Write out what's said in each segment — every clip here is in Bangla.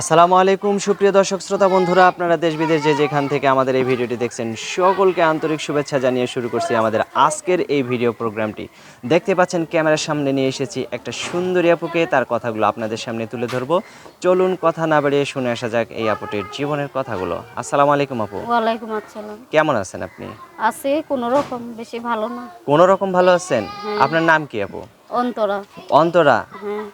আসসালামু আলাইকুম সুপ্রিয় দর্শক শ্রোতা বন্ধুরা আপনারা দেশ বিদেশ যে যেখান থেকে আমাদের এই ভিডিওটি দেখছেন সকলকে আন্তরিক শুভেচ্ছা জানিয়ে শুরু করছি আমাদের আজকের এই ভিডিও প্রোগ্রামটি। দেখতে পাচ্ছেন ক্যামেরার সামনে নিয়ে এসেছি একটা সুন্দরী আপুকে তার কথাগুলো আপনাদের সামনে তুলে ধরবো। চলুন কথা না বাড়িয়ে শুনে আসা যাক এই আপুটির জীবনের কথাগুলো। আসসালামু আলাইকুম আপু। ওয়ালাইকুম আসসালাম। কেমন আছেন আপনি? আছি কোনো রকম বেশি ভালো না। কোনো রকম ভালো আছেন? আপনার নাম কি আপু? অন্তরা। অন্তরা? হ্যাঁ।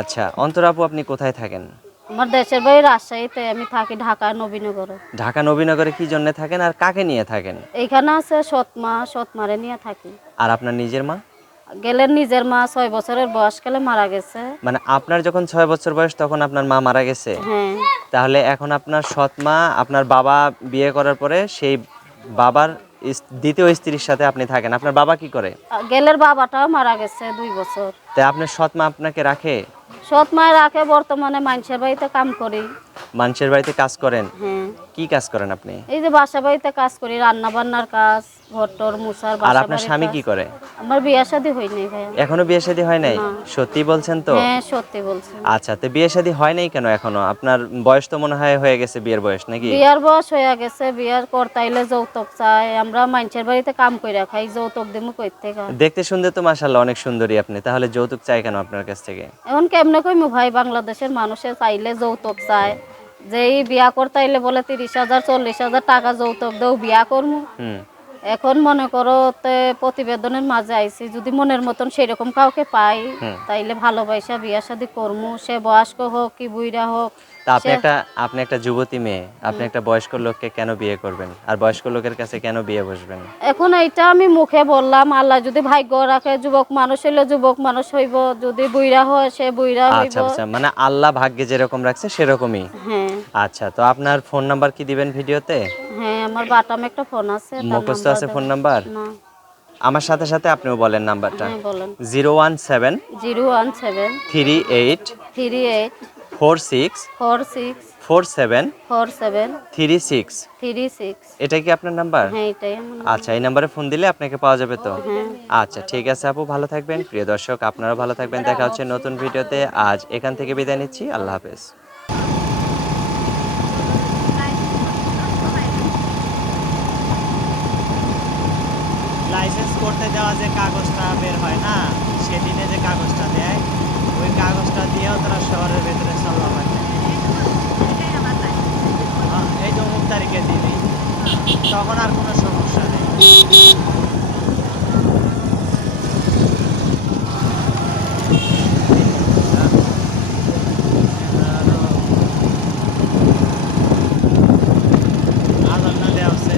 আচ্ছা অন্তরা আপু আপনি কোথায় থাকেন? আমার দেশের বাড়ি রাজশাহীতে আমি থাকি ঢাকা নবীনগরে। ঢাকা নবীনগরে কি জন্য থাকেন আর কাকে নিয়ে থাকেন? এইখানে আছে সৎমা সৎমারে নিয়ে থাকি। আর আপনার নিজের মা? গেলেন নিজের মা ছয় বছরের বয়স কালে মারা গেছে। মানে আপনার যখন ছয় বছর বয়স তখন আপনার মা মারা গেছে? হ্যাঁ। তাহলে এখন আপনার সৎ মা আপনার বাবা বিয়ে করার পরে সেই বাবার ইস- দ্বিতীয় স্ত্রীর সাথে আপনি থাকেন। আপনার বাবা কি করে? গেলের বাবাটাও মারা গেছে দুই বছর। তাই আপনার সৎ মা আপনাকে রাখে? সৎ মায় রাখে বর্তমানে মানুষের বাড়িতে কাম করি। মানুষের বাড়িতে কাজ করেন? হ্যাঁ। কি কাজ করেন আপনি? এই যে বাসা বাড়িতে কাজ করি রান্না বান্নার কাজ ঘরটর মুসার আর আপনার স্বামী কি করে? আমার বিয়ে শাদী হয়নি ভাইয়া। এখনও বিয়ে শাদী হয় নাই? সত্যি বলছেন তো? হ্যাঁ সত্যি বলছি আচ্ছা তো বিয়ে শাদী হয় নাই কেন এখনও? আপনার বয়স তো মনে হয় হয়ে গেছে বিয়ের বয়স নাকি? বিয়ার বয়স হয়ে গেছে বিয়ার করতাইলে যৌতুক চাই। আমরা মানুষের বাড়িতে কাম খাই যৌতুক দিমু দেখতে সুন্দর তো মাশাল্লাহ অনেক সুন্দরী আপনি। তাহলে যৌতুক চাই কেন আপনার কাছ থেকে? এখন কেমনে কইমু ভাই বাংলাদেশের মানুষে চাইলে যৌতুক চায় যে এই বিয়া করতে বলে তিরিশ হাজার চল্লিশ হাজার টাকা যৌতুক দেও বিয়া করমু। এখন মনে করো তে প্রতিবেদনের মাঝে আইছি যদি মনের মতন সেরকম কাউকে পাই তাইলে ভালোবাসা বিয়া শাদি করমু। সে বয়স্ক হোক কি বুইরা হোক তা আপনি একটা আপনি একটা যুবতী মেয়ে আপনি একটা বয়স্ক লোককে কেন বিয়ে করবেন? আর বয়স্ক লোকের কাছে কেন বিয়ে বসবেন? এখন এইটা আমি মুখে বললাম আল্লাহ যদি ভাগ্য রাখে যুবক মানুষ হইলে যুবক মানুষ হইব যদি বুইরা হয় সে বুইরা হইব। আচ্ছা আচ্ছা মানে আল্লাহ ভাগ্যে যেরকম রাখছে সেরকমই। হ্যাঁ। আচ্ছা তো আপনার ফোন নাম্বার কি দিবেন ভিডিওতে? হ্যাঁ আমার বাটাম একটা ফোন আছে মুখস্থ আছে ফোন নাম্বার? না। আমার সাথে সাথে আপনিও বলেন নাম্বারটা। হ্যাঁ zero one seven zero one seven three eight three eight four six four six four seven four seven three six three six এটা কি আপনার নাম্বার হ্যাঁ এটাই আচ্ছা এই নাম্বারে ফোন দিলে আপনাকে পাওয়া যাবে তো? হ্যাঁ। আচ্ছা ঠিক আছে আপু ভালো থাকবেন। প্রিয় দর্শক আপনারা ভালো থাকবেন। দেখা হচ্ছে নতুন ভিডিওতে। আজ এখান থেকে বিদায় নিচ্ছি। আল্লাহ হাফেজ। লাইসেন্স করতে দেওয়া যে কাগজটা বের হয় না সেদিনে যে কাগজটা দেয় ওই কাগজটা দিয়েও তারা শহরের ভেতরে চলা হয়, এই তো অমুক তারিখে দিবি। তখন আর কোনো সমস্যা নেই আজান না দেওয়া হচ্ছে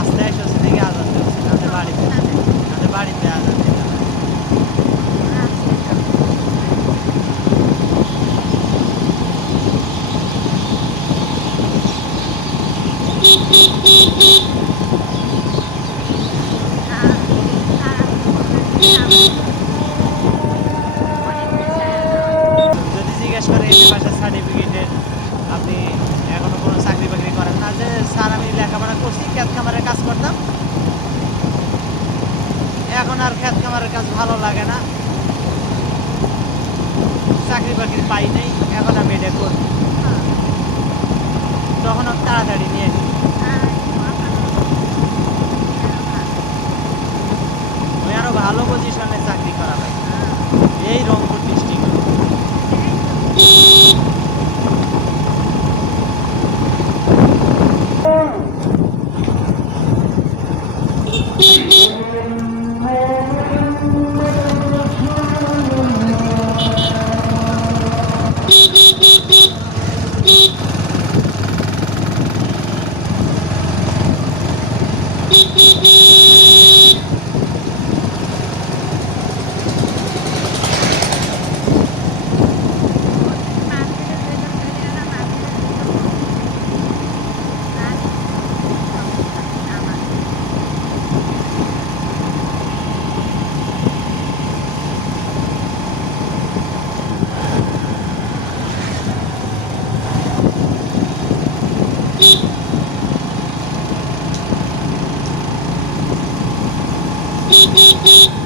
আস্তে আসছে থেকে আজান দেওয়া হচ্ছে কাছে বাড়িতে কাছে বাড়িতে আজান দিতে হয়। যদি জিজ্ঞেস করে এই ভাষা সার্টিফিকেটের আপনি এখনও কোনো চাকরি বাকরি করেন না যে স্যার আমি লেখাপড়া করছি খ্যাত খামারের কাজ করতাম এখন আর খেত খামারের কাজ ভালো লাগে না। চাকরি বাকরি পাই নাই, এখন আমি এটা করি। তখন আমি তাড়াতাড়ি নিয়ে নিই। আরও ভালো পজিশনে Beep.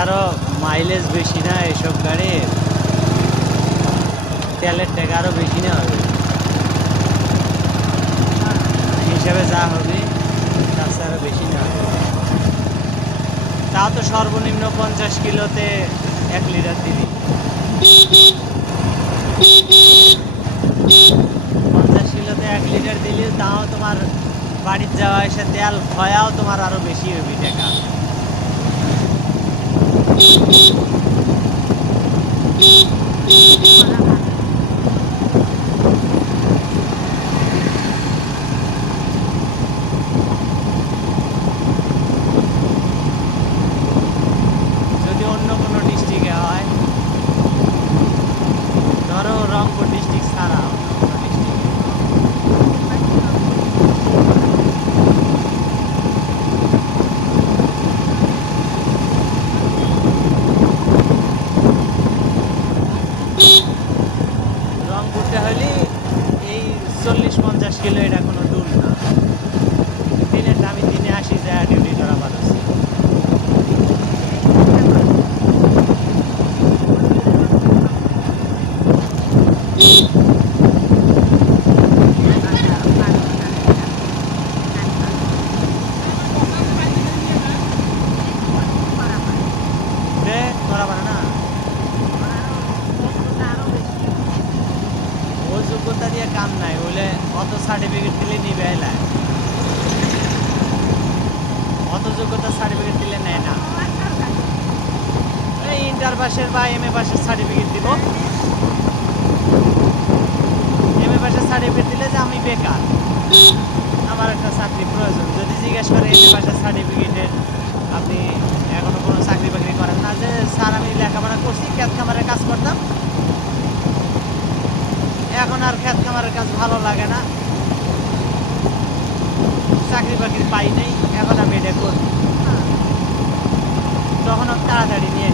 তাতে আরও মাইলেজ বেশি না এসব গাড়ির তেলের টাকা আরও বেশি না হবে। হিসাবে যা হবে, তার চেয়ে আরও বেশি না হবে। তাও তো সর্বনিম্ন পঞ্চাশ কিলোতে এক লিটার দিবি। পঞ্চাশ কিলোতে এক লিটার দিলে তাও তোমার বাড়ির যাওয়া এসে তেল খয়াও তোমার আরও বেশি হবে টাকা। Thank you. সার্টিফিকেট দিলে নিবে এলায় অত যোগ্যতা সার্টিফিকেট দিলে নেয় না। এই ইন্টার পাসের বা এম এ পাসের সার্টিফিকেট দিব। এম এ পাসের সার্টিফিকেট দিলে যে আমি বেকার। আমার একটা চাকরি প্রয়োজন। যদি জিজ্ঞেস করে এম এ পাসের সার্টিফিকেটের আপনি এখনও কোনো চাকরি বাকরি করেন না, যে, স্যার, আমি লেখাপড়া করছি খেত খামারের কাজ করতাম। এখন আর খেত খামারের কাজ ভালো লাগে না। চাকরি বাকরি পাই নাই এখন আমি এটা করি তখন তাড়াতাড়ি নিয়ে